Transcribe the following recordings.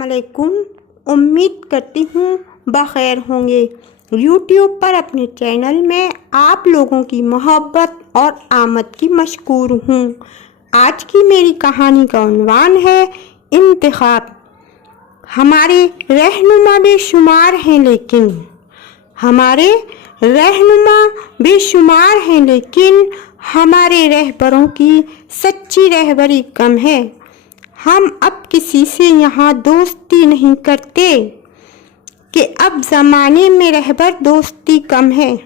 अस्सलामुअलैकुम। उम्मीद करती हूँ बख़ैर होंगे। यूट्यूब पर अपने चैनल में आप लोगों की मोहब्बत और आमद की मशकूर हूँ। आज की मेरी कहानी का उन्वान है इंतखाब। हमारे रहनुमा बेशुमार हैं लेकिन हमारे रहबरों की सच्ची रहबरी कम है। हम अब किसी से यहाँ दोस्ती नहीं करते कि अब ज़माने में रहबर दोस्ती कम है।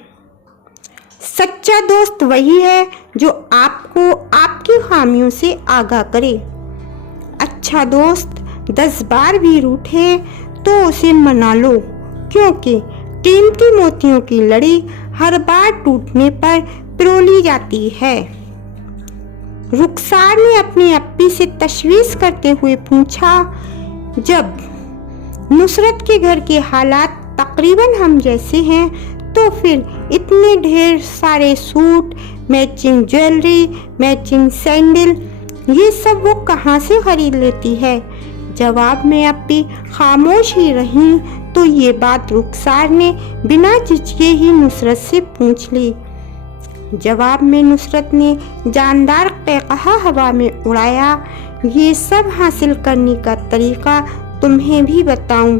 सच्चा दोस्त वही है जो आपको आपकी खामियों से आगाह करे। अच्छा दोस्त 10 बार भी रूठे तो उसे मना लो, क्योंकि कीमती मोतियों की लड़ी हर बार टूटने पर पिरोली जाती है। रुखसार ने अपनी अप्पी से तशवीश करते हुए पूछा, जब नुसरत के घर के हालात तकरीबन हम जैसे हैं तो फिर इतने ढेर सारे suit, matching jewellery, matching sandal, ये सब वो कहाँ से खरीद लेती है? जवाब में अप्पी खामोश ही रहीं तो ये बात रुखसार ने बिना झिझके ही नुसरत से पूछ ली। जवाब में नुसरत ने जानदार कहकहा हवा में उड़ाया, ये सब हासिल करने का तरीका तुम्हें भी बताऊं।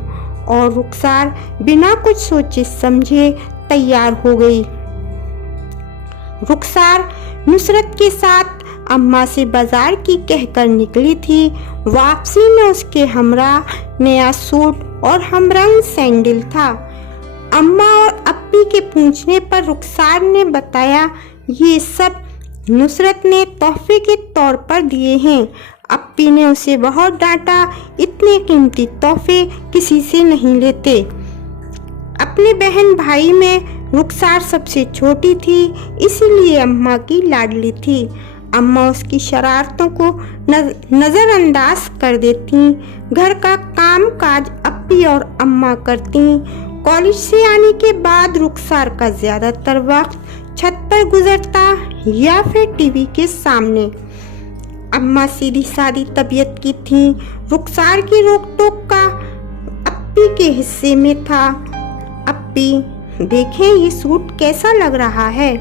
और रुखसार बिना कुछ सोचे समझे तैयार हो गई। रुखसार नुसरत के साथ अम्मा से बाजार की कहकर निकली थी। वापसी में उसके हमरा नया सूट और हमरंग सैंडल था। अम्मा और अप्पी के पूछने पर रुखसार ने बताया, ये सब नुसरत ने तोहफे के तौर पर दिए हैं। अप्पी ने उसे बहुत डांटा, इतने कीमती तोहफे किसी से नहीं लेते। अपने बहन भाई में रुखसार सबसे छोटी थी, इसीलिए अम्मा की लाडली थी। अम्मा उसकी शरारतों को नज़रअंदाज कर देती। घर का काम काज अप्पी और अम्मा करती। कॉलेज से आने के बाद रुखसार का ज़्यादातर वक्त छत पर गुजरता या फिर टीवी के सामने। अम्मा सीधी सादी तबीयत की थी। रुखसार की रोक टोक का अप्पी के हिस्से में था। अप्पी देखें, ये सूट कैसा लग रहा है?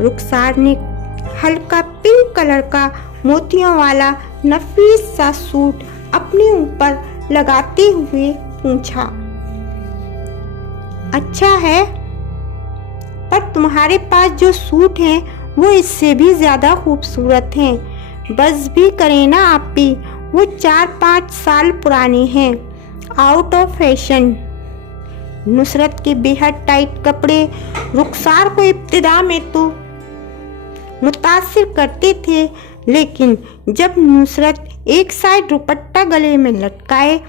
रुखसार ने हल्का पिंक कलर का मोतियों वाला नफीस सा सूट अपने ऊपर लगाते हुए पूछा। अच्छा है, पर तुम्हारे पास जो सूट हैं वो इससे भी ज्यादा खूबसूरत हैं। बस भी करें ना अप्पी, वो 4-5 साल पुराने हैं, आउट ऑफ फैशन। नुसरत के बेहद टाइट कपड़े रुखसार को इब्तिदा में तो मुतासिर करते थे, लेकिन जब नुसरत एक साइड दुपट्टा गले में लटकाए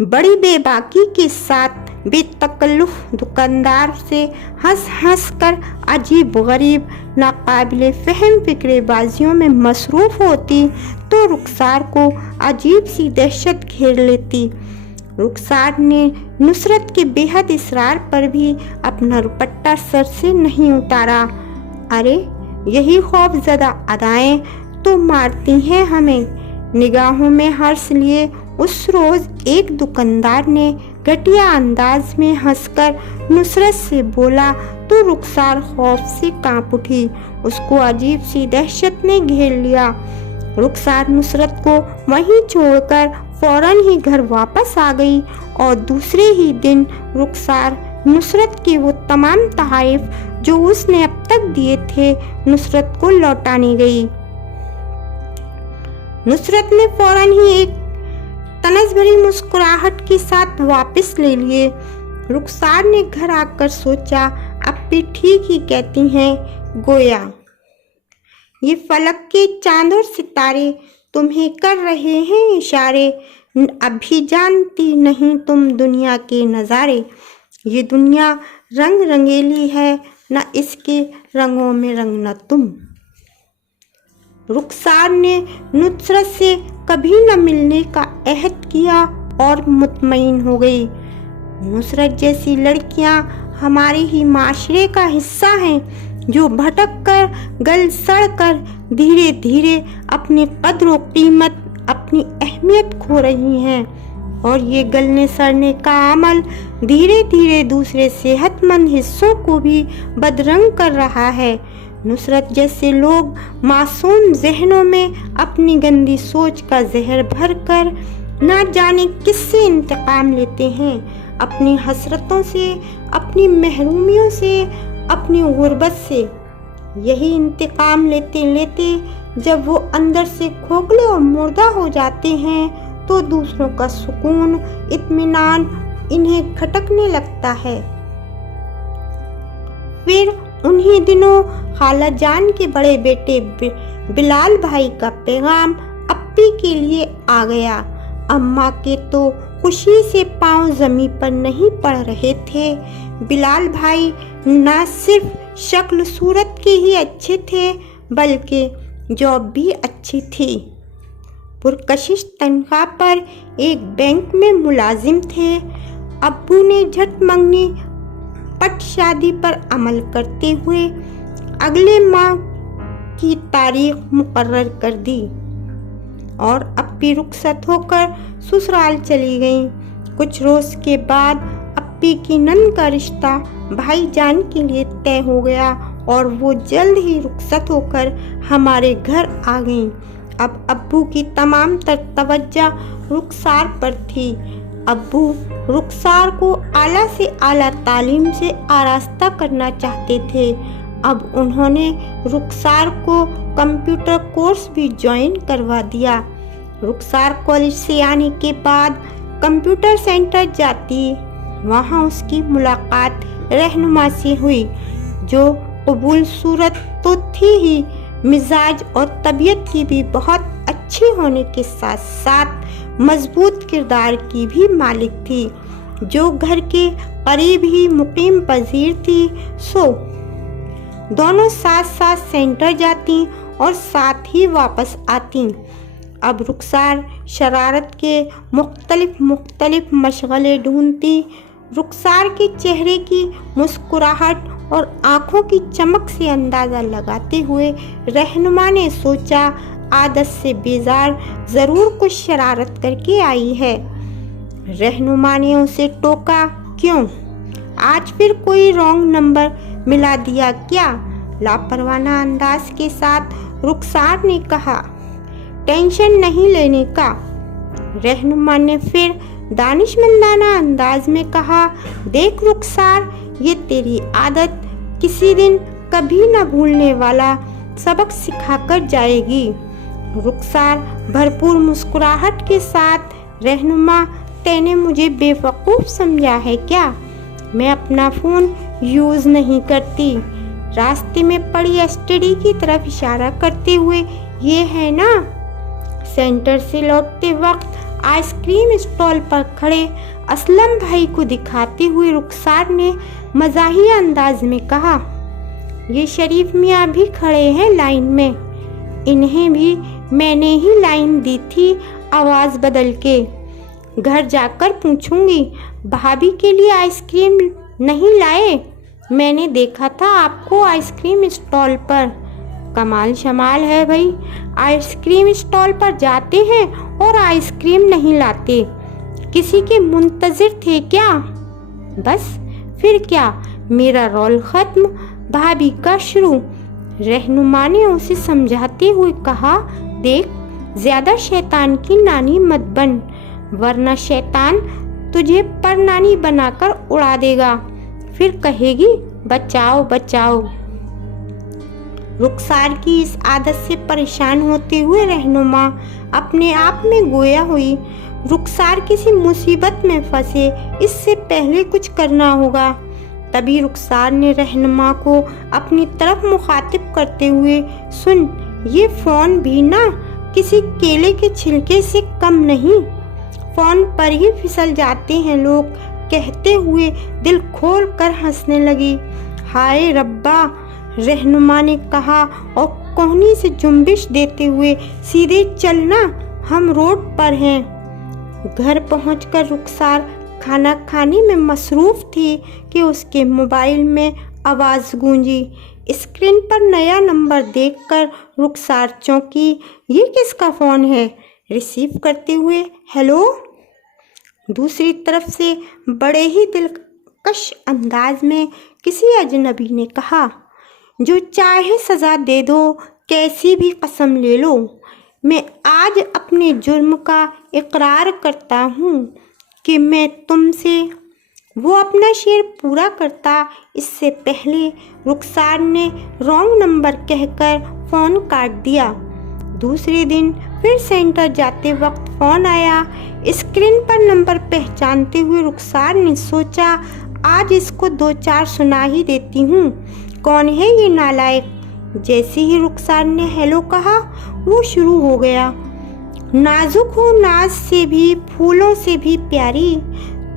बड़ी बेबाकी के साथ बेतकल्लुफ दुकानदार से हंस कर अजीब गरीब नाकाबिले फहम फिक्रेबाजियों में मसरूफ़ होती तो रुखसार को अजीब सी दहशत घेर लेती। रुखसार ने नुसरत के बेहद इसरार पर भी अपना दुपट्टा सर से नहीं उतारा। अरे यही खौफज़दा अदाएं तो मारती हैं हमें। निगाहों में हर्ष लिए उस रोज़ एक दुकानदार ने घटिया अंदाज में हंसकर नुसरत से बोला तो रुखसार खौफ से कांप उठी। उसको अजीब सी दहशत ने घेर लिया। रुखसार नुसरत को वहीं छोड़कर फौरन ही घर वापस आ गई और दूसरे ही दिन रुखसार नुसरत के वो तमाम तोहफ़े जो उसने अब तक दिए थे नुसरत को लौटाने गई। नुसरत ने फौरन ही एक तनज़ भरी मुस्कुराहट के साथ वापस ले लिए। रुखसार ने घर आकर सोचा, अप्पी ठीक ही कहती हैं, गोया ये फलक के चांद और सितारे तुम्हें कर रहे हैं इशारे। अभी जानती नहीं तुम दुनिया के नज़ारे। ये दुनिया रंग रंगीली है, न इसके रंगों में रंग न तुम। रुखसार ने नुसरत से कभी न मिलने का अहद किया और मुतमईन हो गई। नुसरत जैसी लड़कियां हमारे ही माशरे का हिस्सा हैं, जो भटक कर गल सड़ कर धीरे धीरे अपनी कद्र व कीमत, अपनी अहमियत खो रही हैं। और ये गलने सड़ने का अमल धीरे धीरे दूसरे सेहतमंद हिस्सों को भी बदरंग कर रहा है। नुसरत जैसे लोग मासूम जहनों में अपनी गंदी सोच का जहर भर कर ना जाने किससे इंतकाम लेते हैं, अपनी हसरतों से, अपनी महरूमियों से, अपनी गुर्बत से। यही इंतकाम लेते लेते जब वो अंदर से खोखले और मुर्दा हो जाते हैं तो दूसरों का सुकून, इत्मीनान इन्हें खटकने लगता है। फिर उन्हीं दिनों खाला जान के बड़े बेटे बिलाल भाई का पैगाम अप्पी के लिए आ गया। अम्मा के तो खुशी से पांव जमीन पर नहीं पड़ रहे थे। बिलाल भाई न सिर्फ शक्ल सूरत के ही अच्छे थे बल्कि जॉब भी अच्छी थी। पुरकशिश तनख्वाह पर एक बैंक में मुलाजिम थे। अब्बू ने झट मंगनी पट शादी पर अमल करते हुए अगले माह की तारीख मुकर्रर कर दी और अप्पी रुखसत होकर ससुराल चली गईं। कुछ रोज के बाद अप्पी की नंद का रिश्ता भाईजान के लिए तय हो गया और वो जल्द ही रुखसत होकर हमारे घर आ गईं। अब अब्बू की तमाम तवज्जो रुखसार पर थी। अब्बू रुखसार को आला से आला तालीम से आरास्ता करना चाहते थे। अब उन्होंने रुखसार को कंप्यूटर कोर्स भी ज्वाइन करवा दिया। रुखसार कॉलेज से आने के बाद कंप्यूटर सेंटर जाती। वहाँ उसकी मुलाकात रहनुमा से हुई जो कबूल सूरत तो थी ही, मिजाज और तबीयत की भी बहुत अच्छी होने के साथ साथ मजबूत किरदार की भी मालिक थी, जो घर के करीब ही मुकीम पजीर थी। सो दोनों साथ साथ सेंटर जाती और साथ ही वापस आती। अब रुखसार शरारत के मुख्तलिफ मशगले ढूंढती। रुखसार के चेहरे की मुस्कुराहट और आंखों की चमक से अंदाज़ा लगाते हुए रहनुमा ने सोचा आदत से बेजार ज़रूर कुछ शरारत करके आई है। रहनुमा ने उसे टोका, क्यों आज फिर कोई रॉन्ग नंबर मिला दिया क्या? लापरवाना अंदाज के साथ रुखसार ने कहा। टेंशन नहीं लेने का। रहनुमा ने फिर दानिशमंदाना अंदाज में कहा, देख रुखसार, ये तेरी आदत किसी दिन कभी न भूलने वाला सबक सिखाकर जाएगी। रुखसार भरपूर मुस्कुराहट के साथ, रहनुमा तैने मुझे बेवकूफ़ समझा है क्या? मैं अपना फ़ोन यूज़ नहीं करती। रास्ते में पड़ी एसटीडी की तरफ इशारा करते हुए, ये है ना? सेंटर से लौटते वक्त आइसक्रीम स्टॉल पर खड़े असलम भाई को दिखाते हुए रुखसार ने मज़ाहिया अंदाज में कहा, ये शरीफ मियाँ भी खड़े हैं लाइन में। इन्हें भी मैंने ही लाइन दी थी आवाज़ बदल के। घर जाकर पूछूंगी, भाभी के लिए आइसक्रीम नहीं लाए? मैंने देखा था आपको आइसक्रीम स्टॉल पर। कमाल शमाल है भाई, आइसक्रीम स्टॉल पर जाते हैं और आइसक्रीम नहीं लाते। किसी के मुंतजिर थे क्या? बस फिर क्या, मेरा रोल ख़त्म, भाभी का शुरू। रहनुमा ने उसे समझाते हुए कहा, देख ज़्यादा शैतान की नानी मत बन, वरना शैतान तुझे परनानी बनाकर उड़ा देगा। फिर कहेगी बचाओ बचाओ। रुखसार की इस आदत से परेशान होते हुए रहनुमा अपने आप में गोया हुई। रुखसार किसी मुसीबत में फंसे, इससे पहले कुछ करना होगा। तभी रुखसार ने रहनुमा को अपनी तरफ मुखातिब करते हुए, सुन, ये फ़ोन भी ना किसी केले के छिलके से कम नहीं, फ़ोन पर ही फिसल जाते हैं लोग, कहते हुए दिल खोल कर हंसने लगी। हाय रब्बा, रहनुमा ने कहा और कोहनी से जुम्बिश देते हुए, सीधे चलना, हम रोड पर हैं। घर पहुंचकर रुखसार खाना खाने में मसरूफ़ थी कि उसके मोबाइल में आवाज़ गूंजी। स्क्रीन पर नया नंबर देखकर रुखसार चौंकी। ये किसका फ़ोन है? रिसीव करते हुए, हेलो। दूसरी तरफ से बड़े ही दिलकश अंदाज में किसी अजनबी ने कहा, जो चाहे सज़ा दे दो, कैसी भी कसम ले लो, मैं आज अपने जुर्म का इकरार करता हूँ कि मैं तुमसे। वो अपना शेर पूरा करता इससे पहले रुखसार ने रॉन्ग नंबर कहकर फ़ोन काट दिया। दूसरे दिन फिर सेंटर जाते वक्त फ़ोन आया। स्क्रीन पर नंबर पहचानते हुए रुखसार ने सोचा, आज इसको 2-4 सुना ही देती हूँ, कौन है ये नालायक। जैसे ही रुखसार ने हेलो कहा, वो शुरू हो गया, नाजुक हो नाज से भी, फूलों से भी प्यारी,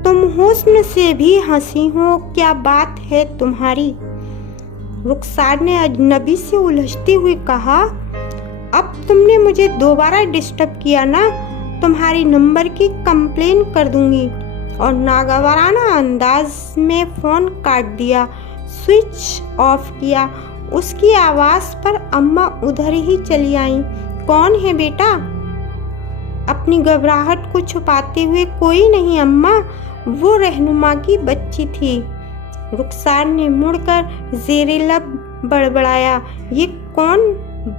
तुम हुस्न से भी हंसी हो, क्या बात है तुम्हारी। रुखसार ने अजनबी से उलझते हुए कहा, अब तुमने मुझे दोबारा डिस्टर्ब किया ना, तुम्हारी नंबर की कंप्लेन कर दूंगी। और नागवाराना अंदाज में फ़ोन काट दिया, स्विच ऑफ किया। उसकी आवाज़ पर अम्मा उधर ही चली आईं। कौन है बेटा? अपनी घबराहट को छुपाते हुए, कोई नहीं अम्मा, वो रहनुमा की बच्ची थी। रुखसार ने मुड़कर ज़ेरे लब बड़बड़ाया, ये कौन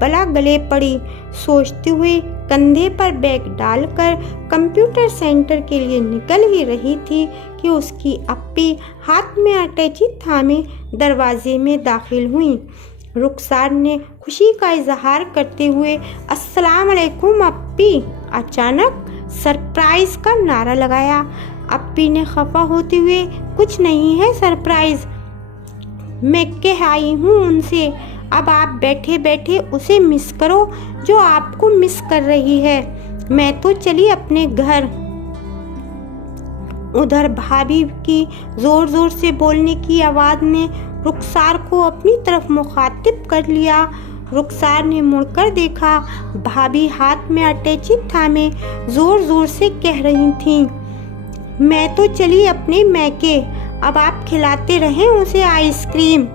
बला गले पड़ी। सोचते हुए कंधे पर बैग डालकर कंप्यूटर सेंटर के लिए निकल ही रही थी कि उसकी अप्पी हाथ में अटैची थामे दरवाजे में दाखिल हुई। रुखसार ने खुशी का इजहार करते हुए, अस्सलाम वालेकुम अप्पी, अचानक सरप्राइज का नारा लगाया। अप्पी ने खफा होते हुए, कुछ नहीं है सरप्राइज, मैं कह आई हूँ उनसे, अब आप बैठे बैठे उसे मिस करो जो आपको मिस कर रही है। मैं तो चली अपने घर। उधर भाभी की जोर जोर से बोलने की आवाज़ ने रुखसार को अपनी तरफ मुखातिब कर लिया। रुखसार ने मुड़कर देखा, भाभी हाथ में अटैची थामे जोर जोर से कह रही थीं, मैं तो चली अपने मैके, अब आप खिलाते रहें उसे आइसक्रीम।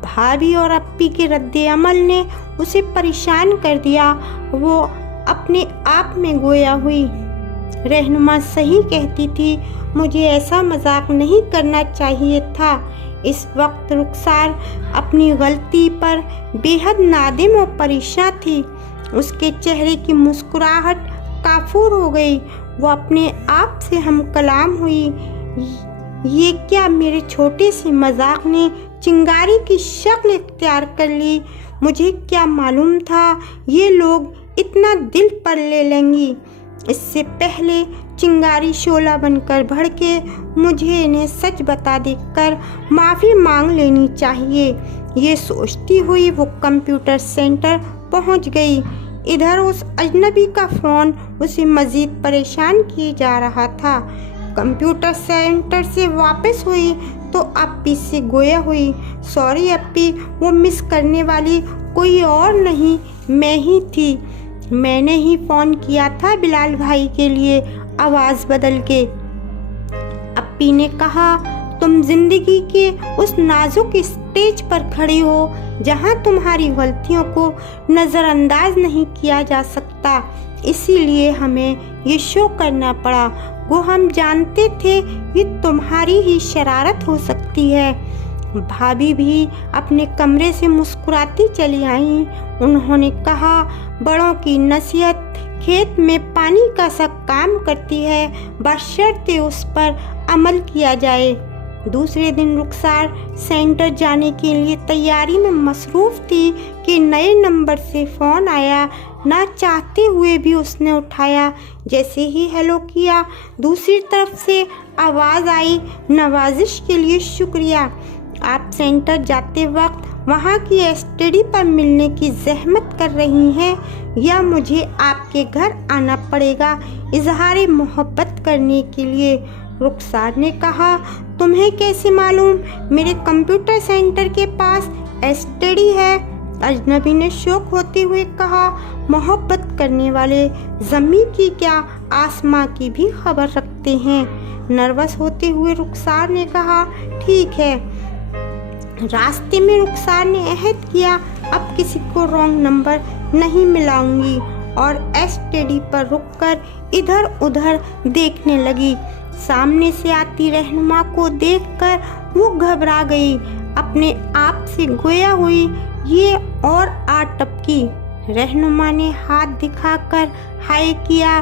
भाभी और अप्पी के रद्दे अमल ने उसे परेशान कर दिया। वो अपने आप में गोया हुई। रहनुमा सही कहती थी, मुझे ऐसा मजाक नहीं करना चाहिए था। इस वक्त रुखसार अपनी गलती पर बेहद नादिम और परेशान थी। उसके चेहरे की मुस्कुराहट काफूर हो गई। वो अपने आप से हम कलाम हुई, ये क्या मेरे छोटे से मजाक ने चिंगारी की शक्ल इख्तियार कर ली। मुझे क्या मालूम था ये लोग इतना दिल पर ले लेंगी। इससे पहले चिंगारी शोला बनकर भड़के, मुझे इन्हें सच बता देकर माफ़ी मांग लेनी चाहिए। ये सोचती हुई वो कंप्यूटर सेंटर पहुंच गई। इधर उस अजनबी का फ़ोन उसे मज़ीद परेशान किए जा रहा था। कंप्यूटर सेंटर से वापस हुई तो अप्पी से गोया हुई, सॉरी अप्पी, वो मिस करने वाली कोई और नहीं, मैं ही थी। मैंने ही फ़ोन किया था बिलाल भाई के लिए, आवाज़ बदल के। अप्पी ने कहा, तुम जिंदगी के उस नाजुक स्टेज पर खड़ी हो जहां तुम्हारी गलतियों को नज़रअंदाज नहीं किया जा सकता, इसीलिए हमें ये शो करना पड़ा। वो हम जानते थे ये तुम्हारी ही शरारत हो सकती है। भाभी भी अपने कमरे से मुस्कुराती चली आईं। उन्होंने कहा, बड़ों की नसीहत खेत में पानी का सा काम करती है, बशर्ते उस पर अमल किया जाए। दूसरे दिन रुखसार सेंटर जाने के लिए तैयारी में मसरूफ़ थी कि नए नंबर से फ़ोन आया। ना चाहते हुए भी उसने उठाया। जैसे ही हेलो किया, दूसरी तरफ से आवाज़ आई, नवाजिश के लिए शुक्रिया। आप सेंटर जाते वक्त वहाँ की एसटीडी पर मिलने की जहमत कर रही हैं या मुझे आपके घर आना पड़ेगा इजहार मोहब्बत करने के लिए। रुखसार ने कहा, तुम्हें कैसे मालूम मेरे कंप्यूटर सेंटर के पास एसटीडी है? अजनबी ने शौक होते हुए कहा, मोहब्बत करने वाले ज़मीं की क्या आसमां की भी खबर रखते हैं। नर्वस होते हुए रुखसार ने कहा, ठीक है। रास्ते में रुखसार ने अहद किया, अब किसी को रॉन्ग नंबर नहीं मिलाऊंगी और एसटीडी पर रुककर इधर उधर देखने लगी। सामने से आती रहनुमा को देखकर वो घबरा गई। अपने आप से गोया हुई ये और आ टपकी। रहनुमा ने हाथ दिखाकर हाय किया।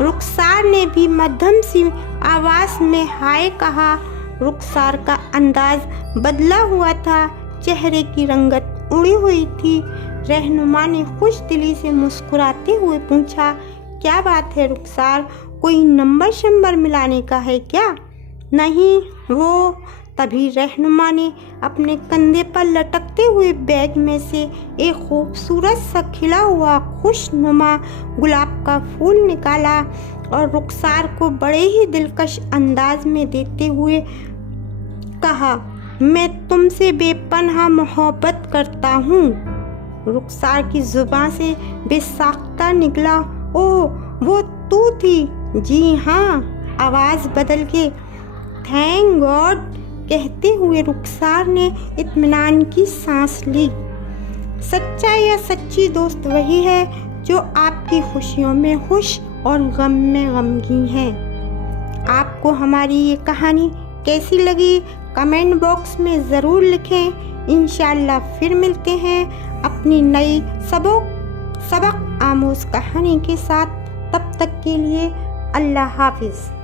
रुखसार ने भी मध्यम सी आवाज में हाय कहा। रुखसार का अंदाज बदला हुआ था, चेहरे की रंगत उड़ी हुई थी। रहनुमा ने खुश दिली से मुस्कुराते हुए पूछा, क्या बात है रुखसार, कोई नंबर शंबर मिलाने का है क्या? नहीं वो। तभी रहनुमा ने अपने कंधे पर लटकते हुए बैग में से एक खूबसूरत सा खिला हुआ खुशनुमा गुलाब का फूल निकाला और रुखसार को बड़े ही दिलकश अंदाज में देते हुए कहा, मैं तुमसे बेपनाह मोहब्बत करता हूँ। रुखसार की जुबान से बेसाख्ता निकला, ओह वो तू थी? जी हाँ। आवाज़ बदल के थैंक गॉड कहते हुए रुखसार ने इत्मीनान की सांस ली। सच्चा या सच्ची दोस्त वही है जो आपकी खुशियों में खुश और गम में गमगीन है। आपको हमारी ये कहानी कैसी लगी कमेंट बॉक्स में ज़रूर लिखें। इंशाअल्लाह फिर मिलते हैं अपनी नई सबक आमोज़ कहानी के साथ। तब तक के लिए अल्लाह हाफिज़।